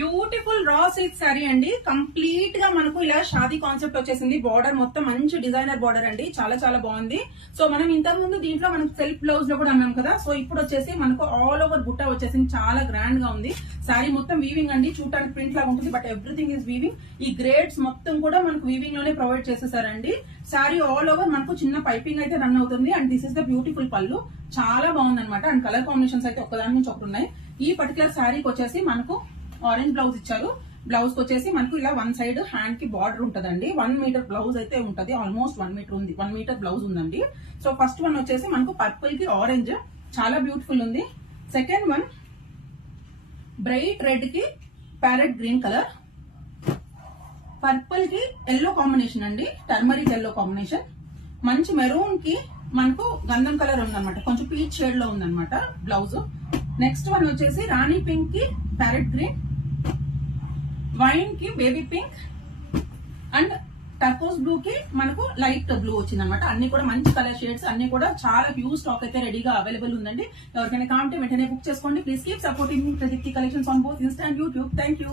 Beautiful raw silk sari అండి. Complete గా మనకు ఇలా షాదీ కాన్సెప్ట్ వచ్చేసింది. బార్డర్ మొత్తం మంచి డిజైనర్ బార్డర్ అండి, చాలా చాలా బాగుంది. సో మనం ఇంతకు ముందు దీంట్లో మనం సెల్ఫ్ బ్లౌజ్ లో కూడా అన్నాం కదా. సో ఇప్పుడు వచ్చేసి మనకు ఆల్ ఓవర్ బుట్ట వచ్చేసింది, చాలా గ్రాండ్ గా ఉంది. శారీ మొత్తం వీవింగ్ అండి, చూడటానికి ప్రింట్ లాగా ఉంటుంది, బట్ ఎవ్రీథింగ్ ఈజ్ వీవింగ్. ఈ గ్రేడ్స్ మొత్తం కూడా మనకు వీవింగ్ లోనే ప్రొవైడ్ చేసేసారండి. శారీ ఆల్ ఓవర్ మనకు చిన్న పైపింగ్ అయితే రన్ అవుతుంది. And this is the beautiful పళ్ళు, చాలా బాగుంది అనమాట. అండ్ కలర్ కాంబినేషన్స్ అయితే ఒకదాని నుంచి ఒకటి ఉన్నాయి. ఈ పర్టికులర్ శారీకి వచ్చేసి మనకు ఆరెంజ్ బ్లౌజ్ ఇచ్చారు. బ్లౌజ్ వచ్చేసి మనకు ఇలా వన్ సైడ్ హ్యాండ్ కి బార్డర్ ఉంటదండి. 1 మీటర్ బ్లౌజ్ అయితే ఉంటది, ఆల్మోస్ట్ 1 మీటర్ ఉంది, 1 మీటర్ బ్లౌజ్ ఉందండి. సో ఫస్ట్ వన్ వచ్చేసి మనకు పర్పుల్ కి ఆరెంజ్, చాలా బ్యూటిఫుల్ ఉంది. సెకండ్ వన్ బ్రైట్ రెడ్ కి ప్యారెట్ గ్రీన్ కలర్, పర్పుల్ కి ఎల్లో కాంబినేషన్ అండి, టర్మరిక్ ఎల్లో కాంబినేషన్. మంచి మెరూన్ కి మనకు గంధం కలర్ ఉందన్నమాట, కొంచెం పీచ్ షేడ్ లో ఉందన్నమాట బ్లౌజ్. నెక్స్ట్ వన్ వచ్చేసి రాణి పింక్ కి ప్యారెట్ గ్రీన్, వైన్ కి బేబీ పింక్, అండ్ టర్కోస్ బ్లూ కి మనకు లైట్ బ్లూ వచ్చింది అనమాట. అన్ని కూడా మంచి కలర్ షేడ్స్, అన్ని కూడా చాలా హ్యూజ్ స్టాక్ అయితే రెడీగా అవైలబుల్ ఉందండి. ఎవరికైనా కావాలంటే వెంటనే బుక్ చేసుకోండి. Please keep supporting Pradeepti collections on both Insta and YouTube. Thank you.